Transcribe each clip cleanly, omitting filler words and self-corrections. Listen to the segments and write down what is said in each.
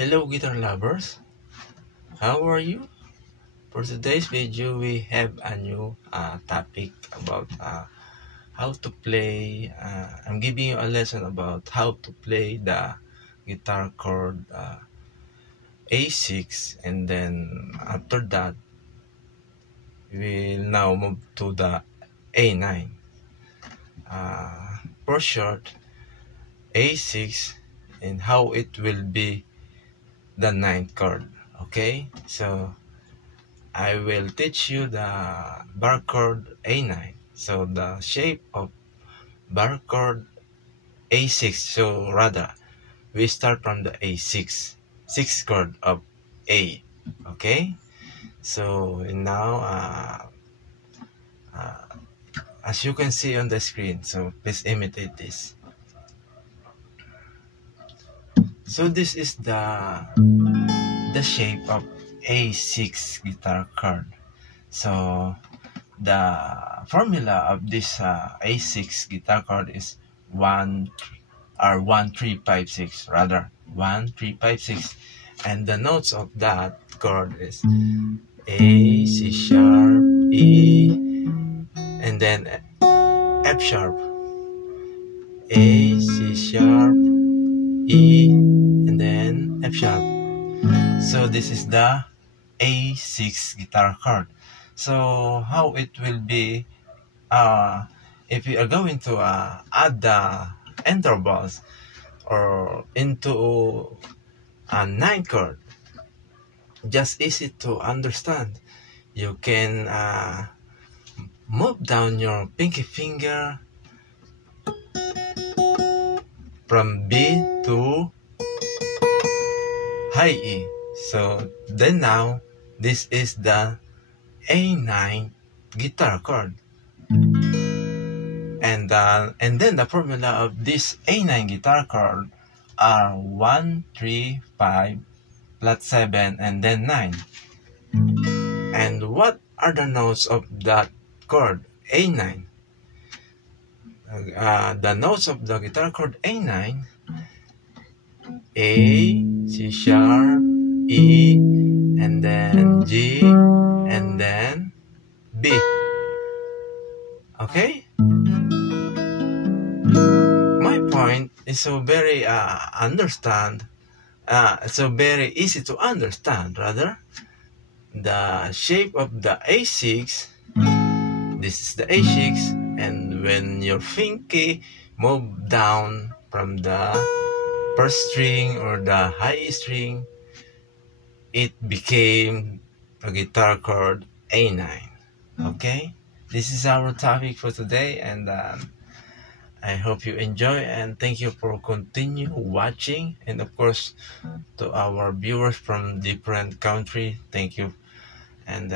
Hello guitar lovers, how are you? For today's video we have a new topic about how to play. I'm giving you a lesson about how to play the guitar chord A6, and then after that we'll now move to the A9. For short, A6 and how it will be the ninth chord. Okay, so I will teach you the bar chord A9. So the shape of bar chord A6. So rather, we start from the A6, sixth chord of A. Okay. So now, as you can see on the screen, so please imitate this. So this is the shape of A6 guitar chord. So the formula of this A6 guitar chord is 1 3 5 6, rather 1 3 5 6, and the notes of that chord is A, C sharp, E, and then F sharp, A, C sharp, E, and then F sharp. So this is the A6 guitar chord. So how it will be, if we are going to add the intervals or into a ninth chord, just easy to understand. You can move down your pinky finger from B to high E. So then now this is the A9 guitar chord, and then the formula of this A9 guitar chord are 1 3 5 plus 7 and then 9. And what are the notes of that chord A9? The notes of the guitar chord A9: A, C sharp, E, and then G, and then B. Okay? My point is so very so very easy to understand, rather. The shape of the A6, this is the A6, and when your pinky move down from the first string or the high string, it became a guitar chord A9. Okay, this is our topic for today, and I hope you enjoy, and thank you for continue watching. And of course, to our viewers from different country, thank you, and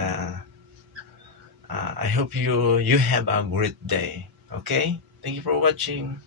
I hope you have a great day. Okay, thank you for watching.